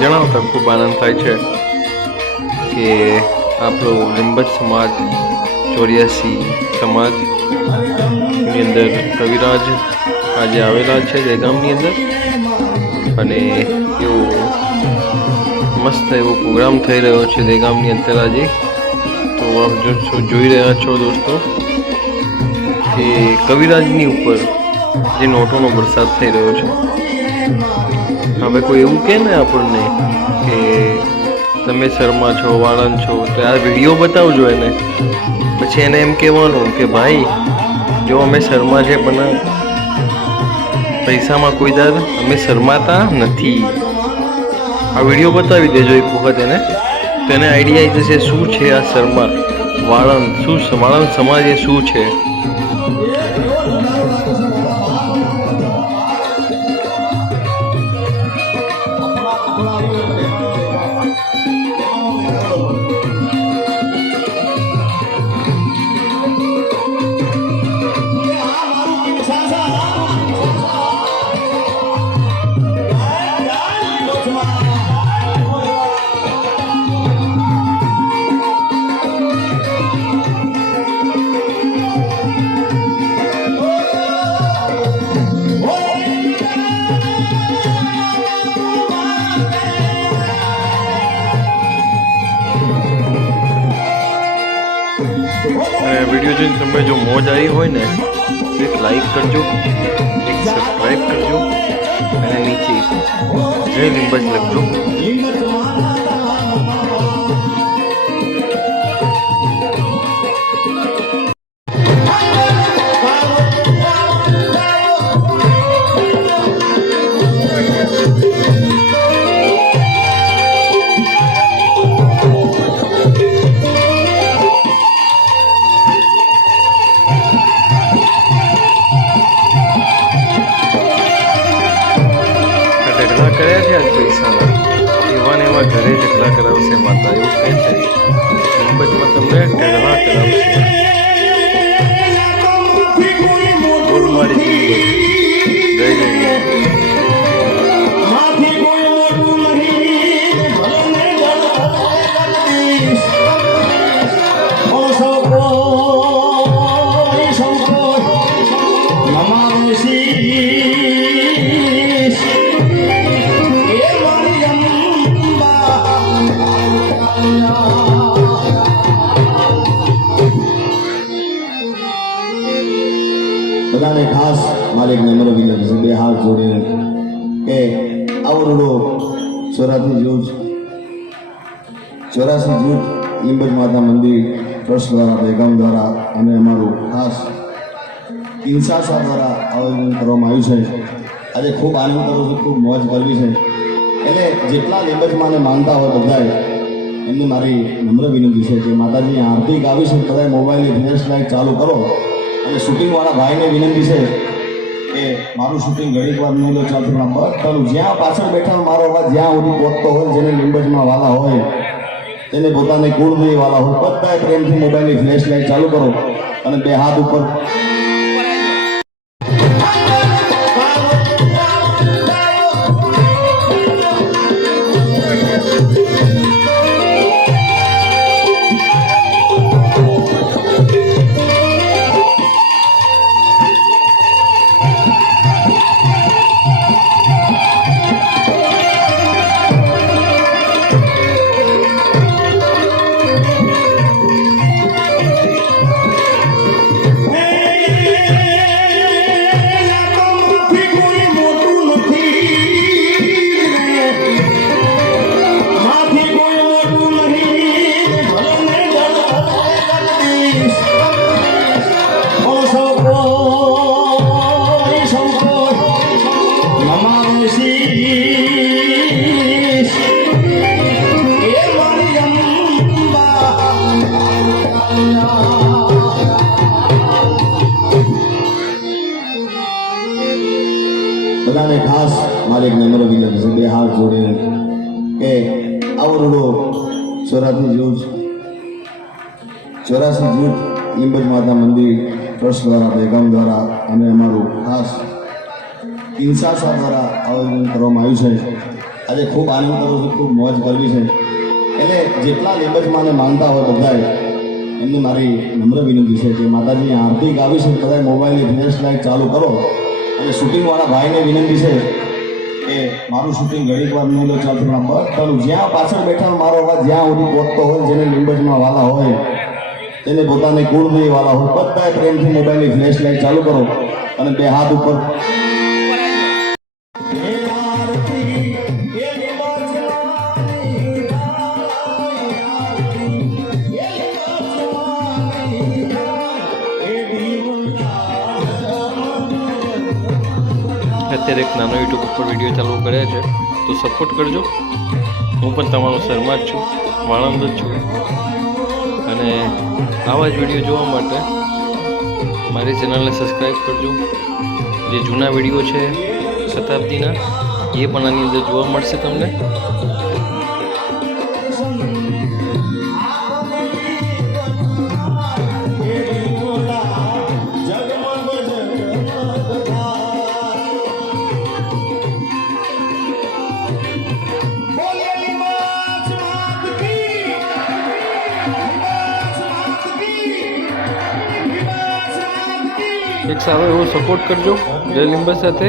જણાવતા ખૂબ આનંદ થાય છે કે આપણો લીંબજ સમાજ 84 સમાજની અંદર કવિરાજ આજે આવેલા છે દહેગામની અંદર, અને એવો મસ્ત એવો પ્રોગ્રામ થઈ રહ્યો છે દહેગામની અંદર આજે. તો આપ જોઈ રહ્યા છો દોસ્તો કે કવિરાજની ઉપર જે નોટોનો વરસાદ થઈ રહ્યો છે. હવે કોઈ એવું કહે ને આપણને કે તમે શર્મા છો, વાળંદ છો, તો આ વિડીયો બતાવજો એને. પછી એને એમ કહેવાનું કે ભાઈ જો અમે શર્મા છે પણ પૈસામાં કોઈ દર અમે શરમાતા નથી. આ વિડીયો બતાવી દેજો એક વખત એને, તો એને આઈડિયા આવી જશે શું છે આ શર્મા વાળંદ, શું વાળંદ સમાજ એ શું છે. વિડીયો જોઈને તમને જો મોજ આવી હોય ને તો એક લાઈક કરજો, એક સબસ્ક્રાઈબ કરજો, અને નીચે જય લીંબજ લખજો. ઢગલા કર્યા છે આજ પૈસાના, એવા ને એવા ઘરે ઢગલા કરાવશે માતા, એવું કહે છે. લીંબજમાં તમને ઢગલા કરાવશે. બોલ મારી લીંબજ, જય જય લીંબજ. બધાને ખાસ મારી એક નમ્ર વિનંતી છે, બે હાથ જોડીને કે આવડો 84 જૂથ લીંબજ માતા મંદિર ટ્રસ્ટ દ્વારા, દહેગામ દ્વારા અને અમારું ખાસ કિન્સાસા દ્વારા આયોજન કરવામાં આવ્યું છે. આજે ખૂબ આનંદ કરો છું, ખૂબ મોજ કરવી છે. એટલે જેટલા લીંબજમાંને માનતા હોય બધાએ એમને મારી નમ્ર વિનંતી છે કે માતાજી આરતી ગાવી છે, બધાએ મોબાઈલની ફ્લેશ લાઇટ ચાલુ કરો. અને શૂટિંગવાળા ભાઈને વિનંતી છે કે મારું શૂટિંગ ઘડીક વાર નહીં લો ચાલતું ના બસ જ્યાં પાછળ બેઠા મારો અવાજ જ્યાં સુધી પહોંચતો હોય, જેને લીંબજમાં વાલા હોય, તેને પોતાને કુળદેવી વાલા હોય, બધાએ પ્રેમથી મોબાઈલની ફ્લેશ લાઇટ ચાલુ કરો અને બે હાથ ઉપર બધાને ખાસ મારી એક નમ્ર વિનંતી છે, બે હાથ જોડીને કે આવડો 84 જૂથ લીંબજ માતા મંદિર ટ્રસ્ટ દ્વારા, દહેગામ દ્વારા અને અમારું ખાસ કિન્સાસા દ્વારા આયોજન કરવામાં આવ્યું છે. આજે ખૂબ આનંદ કરું છું, ખૂબ મોજ કરવી છે. એટલે જેટલા લીંબચમાને માનતા હોય બધાએ એમને મારી નમ્ર વિનંતી છે કે માતાજી આરતી ગાવી છે, બધા મોબાઈલની ફ્લેશ લાઇટ ચાલુ કરો. અને શૂટિંગવાળા ભાઈને વિનંતી છે કે મારું શૂટિંગ ઘડીક વાર નહીં લો ચાલતું, પણ બધાનું જ્યાં પાછળ બેઠા મારો અવાજ જ્યાં સુધી પહોંચતો હોય, જેને લીંબચમાં વાલા હોય, જેને પોતાને કુળદેવી વાલા હોય, બધાએ પ્રેમથી મોબાઈલની ફ્લેશ લાઇટ ચાલુ કરો અને બે હાથ ઉપર. અત્યારે એક નાનો યુટ્યુબ ઉપર વિડીયો ચાલુ કર્યા છે, તો સપોર્ટ કરજો. હું પણ તમારો શર્મા જ છું, વાળંદ જ છું, અને આવા જ વિડીયો જોવા માટે મારી ચેનલને સબસ્ક્રાઈબ કરજો. જે જૂના વિડીયો છે શતાબ્દીના, એ પણ આની અંદર જોવા મળશે તમને. એક સારો એવો સપોર્ટ કરજો જય લીંબચ સાથે.